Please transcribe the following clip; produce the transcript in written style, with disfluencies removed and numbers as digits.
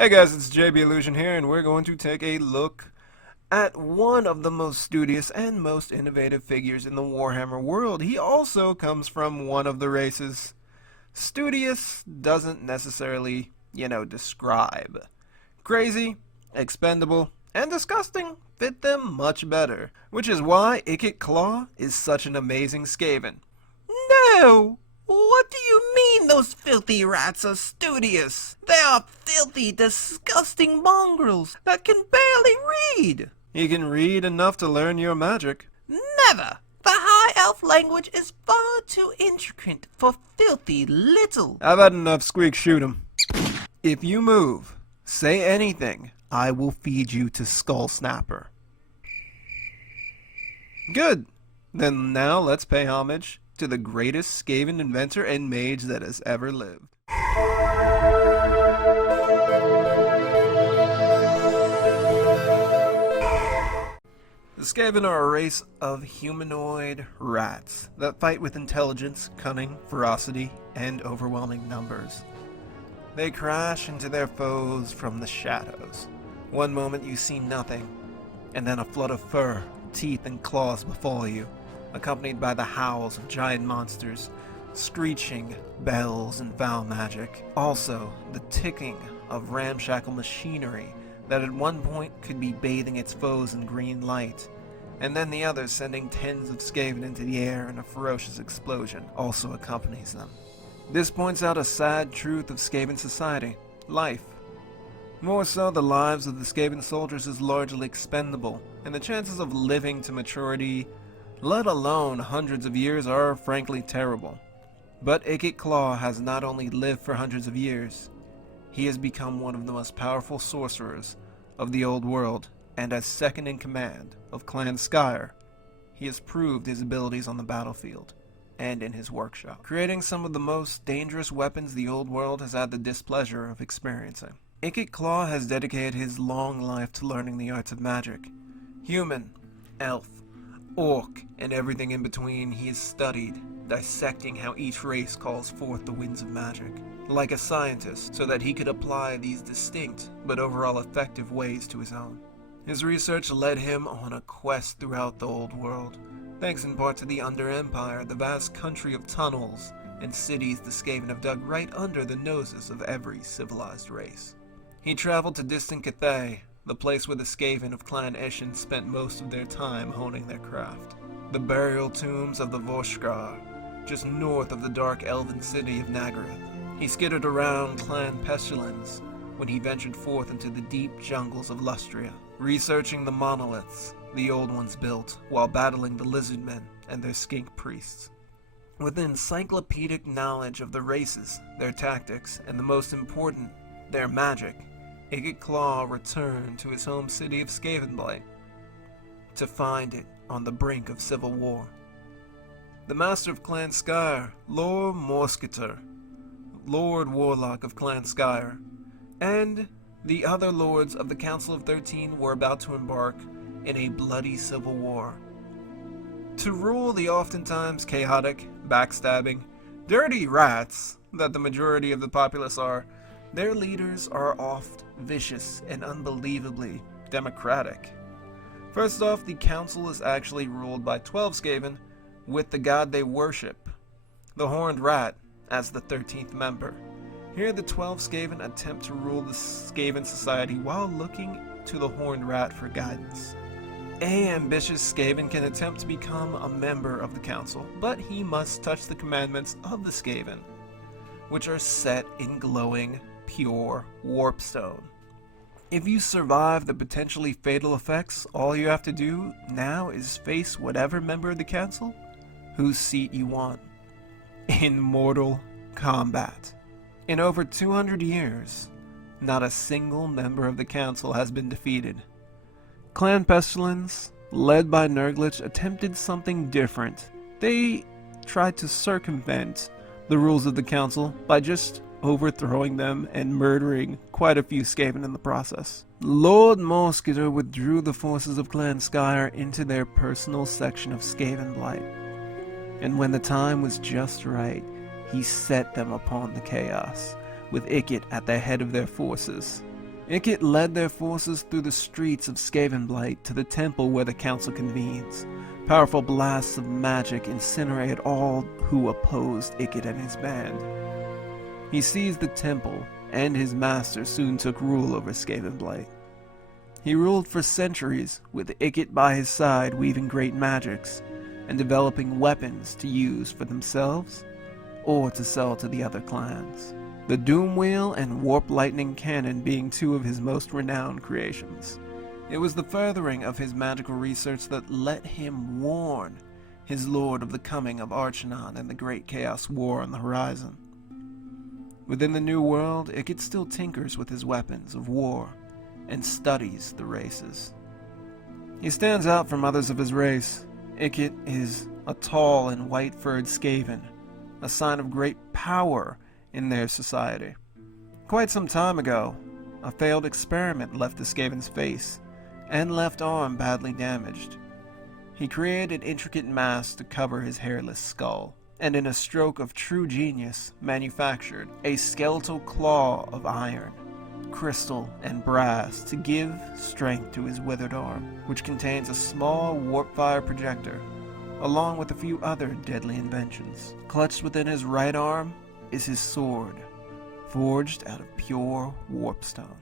Hey guys, it's JB Illusion here, and we're going to take a look at one of the most studious and most innovative figures in the Warhammer world. He also comes from one of the races. Studious doesn't necessarily, describe. Crazy, expendable, and disgusting fit them much better, which is why Ikit Claw is such an amazing Skaven. No! What do you mean those filthy rats are studious? They are filthy, disgusting mongrels that can barely read! He can read enough to learn your magic. Never! The high elf language is far too intricate for filthy little. I've had enough. Squeak, shoot him. If you move, say anything, I will feed you to Skull Snapper. Good. Then now let's pay homage to the greatest Skaven inventor and mage that has ever lived. The Skaven are a race of humanoid rats that fight with intelligence, cunning, ferocity, and overwhelming numbers. They crash into their foes from the shadows. One moment you see nothing, and then a flood of fur, teeth, and claws befall you, accompanied by the howls of giant monsters, screeching bells, and foul magic. Also, the ticking of ramshackle machinery that at one point could be bathing its foes in green light, and then the others sending tens of Skaven into the air in a ferocious explosion also accompanies them. This points out a sad truth of Skaven society: life. More so, the lives of the Skaven soldiers is largely expendable, and the chances of living to maturity, let alone hundreds of years, are frankly terrible. But Ikit Claw has not only lived for hundreds of years, he has become one of the most powerful sorcerers of the old world, and as second in command of Clan Skyer, he has proved his abilities on the battlefield and in his workshop, creating some of the most dangerous weapons the old world has had the displeasure of experiencing. Ikit Claw has dedicated his long life to learning the arts of magic. Human, elf, orc, and everything in between. He has studied, dissecting how each race calls forth the winds of magic, like a scientist, so that he could apply these distinct but overall effective ways to his own. His research led him on a quest throughout the old world, thanks in part to the Under Empire, the vast country of tunnels and cities the Skaven have dug right under the noses of every civilized race. He traveled to distant Cathay, the place where the Skaven of Clan Eshin spent most of their time honing their craft. The burial tombs of the Vorskar, just north of the dark elven city of Nagaroth. He skittered around Clan Pestilence when he ventured forth into the deep jungles of Lustria, researching the monoliths the old ones built while battling the lizardmen and their skink priests. With encyclopedic knowledge of the races, their tactics, and the most important, their magic, Ikit Claw returned to his home city of Skavenblight to find it on the brink of civil war. The master of Clan Skyer, Lord Morsketer, Lord Warlock of Clan Skyer, and the other lords of the Council of 13 were about to embark in a bloody civil war. To rule the oftentimes chaotic, backstabbing, dirty rats that the majority of the populace are, their leaders are oft vicious and unbelievably democratic. First off, the council is actually ruled by 12 Skaven, with the god they worship, the Horned Rat, as the 13th member. Here the 12 Skaven attempt to rule the Skaven society while looking to the Horned Rat for guidance. A ambitious Skaven can attempt to become a member of the council, but he must touch the commandments of the Skaven, which are set in glowing, pure warpstone. If you survive the potentially fatal effects, all you have to do now is face whatever member of the council whose seat you want in mortal combat. In over 200 years, not a single member of the council has been defeated. Clan Pestilence, led by Nurglich, attempted something different. They tried to circumvent the rules of the council by just overthrowing them and murdering quite a few Skaven in the process. Lord Morsketer withdrew the forces of Clan Skyer into their personal section of Skavenblight, and when the time was just right, he set them upon the chaos, with Ikit at the head of their forces. Ikit led their forces through the streets of Skavenblight to the temple where the council convenes. Powerful blasts of magic incinerate all who opposed Ikit and his band. He seized the temple, and his master soon took rule over Skavenblight. He ruled for centuries, with Ikit by his side weaving great magics, and developing weapons to use for themselves, or to sell to the other clans. The Doom Wheel and Warp Lightning Cannon being two of his most renowned creations. It was the furthering of his magical research that let him warn his lord of the coming of Archanon and the great Chaos War on the horizon. Within the New World, Ikit still tinkers with his weapons of war and studies the races. He stands out from others of his race. Ikit is a tall and white-furred Skaven, a sign of great power in their society. Quite some time ago, a failed experiment left the Skaven's face and left arm badly damaged. He created an intricate mask to cover his hairless skull, and in a stroke of true genius, manufactured a skeletal claw of iron, crystal, and brass to give strength to his withered arm, which contains a small warp fire projector, along with a few other deadly inventions. Clutched within his right arm is his sword, forged out of pure warpstone.